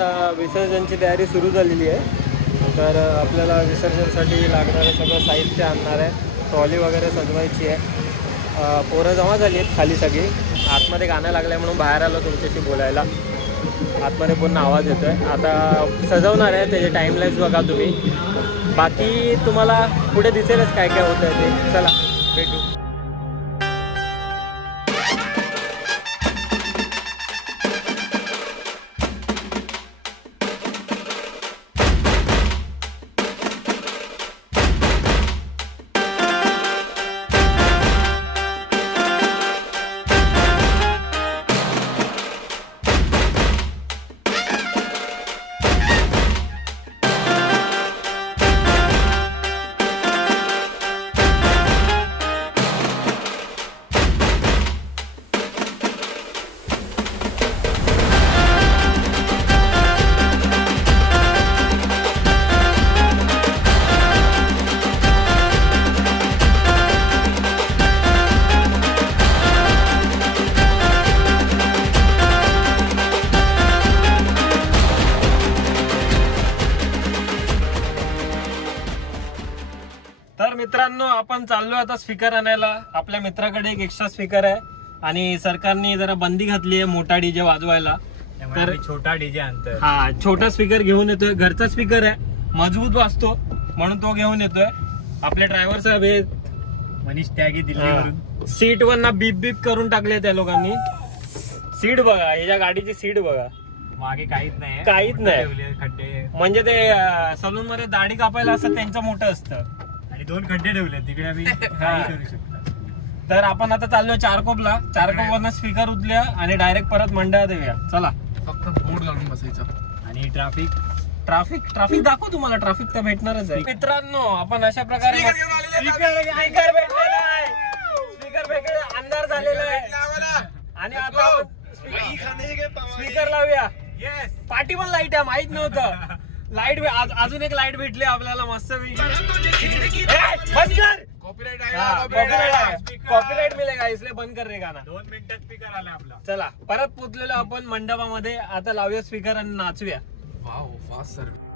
आता विसर्जनची तयारी सुरू झालेली आहे. तर आपल्याला विसर्जनसाठी लागणारं सगळं साहित्य आणणार आहे. ट्रॉली वगैरे सजवायची आहे. पोरं जमा झाली आहेत खाली सगळी. आतमध्ये गाणं लागलं आहे म्हणून बाहेर आलो तुमच्याशी बोलायला. आतमध्ये पुन्हा आवाज येतो आहे. आता सजवणार आहे, त्याचे टाईमलाईन्स बघा तुम्ही. बाकी तुम्हाला पुढे दिसेलच काय काय होतं आहे ते. चला भेटू. तर मित्रांनो, आपण चाललो आता स्पीकर आणायला. आपल्या मित्राकडे एक एक्स्ट्रा स्पीकर आहे आणि सरकारने जरा बंदी घातली आहे मोठा डीजे वाजवायला. तर छोटा डीजे आणतोय. हा, छोटा स्पीकर घेऊन येतोय. घरचा स्पीकर आहे, मजबूत वाजतो म्हणून तो घेऊन येतोय. आपले ड्रायव्हर साहेब हे मनीष त्यागी दिल्लीवरून सीट वर ना बीप बीप करून टाकले त्या लोकांनी. सीट बघा, ह्याच्या गाडीची सीट बघा, मागे काहीच नाही. काहीच नाही. खड्डे म्हणजे ते सलून मध्ये दाढी कापायला असं त्यांचं मोठं असतं. आणि 2 खड्डे ठेवले तिकडे आम्ही काही करू शकतो. तर आपण आता चाललोय चारकोपला. चारकोपवरनं स्पीकर उचलूया आणि डायरेक्ट परत मंडळात येऊया. चला. फक्त बोर्ड घालून बसायचं. आणि ट्रॅफिक ट्रॅफिक दाखव तुम्हाला. ट्रॅफिक तर भेटणारच आहे. मित्रांनो, आपण अशा प्रकारे स्पीकर भेटलेला आहे. स्पीकर भेटलेला, अंधार झालेला आहे आणि आता स्पीकर लावूया. पाठी पण लाईट आहे, माहित नव्हतं. लाईट अजून एक लाईट भेटली आपल्याला मस्त. कॉपीराइट मिलेगा इसलिए बंद कर रे गाना. 2 मिनिटात स्पीकर आला आपला. चला, परत पोचलेलो आपण मंडपामध्ये. आता लावूया स्पीकर आणि नाचूया. Wow, fast service.